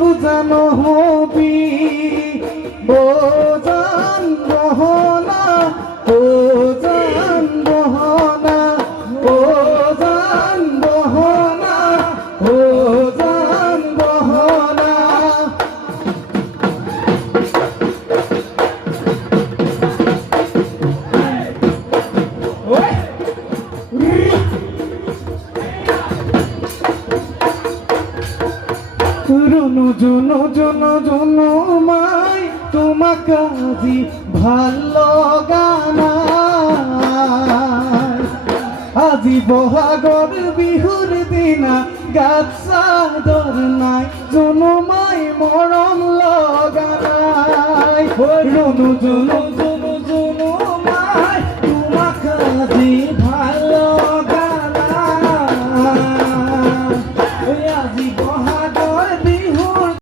বুঝানো হবি বোজান গহনা বোজান গহনা বোজান গহনা বোজান গহনা রনু জন জন জন মাই তোমাকে আজি ভালো গানা আজি বহাগর বিহুর দিনা গাত চাদর নাই জনমাই মরম লগানাই রনু জন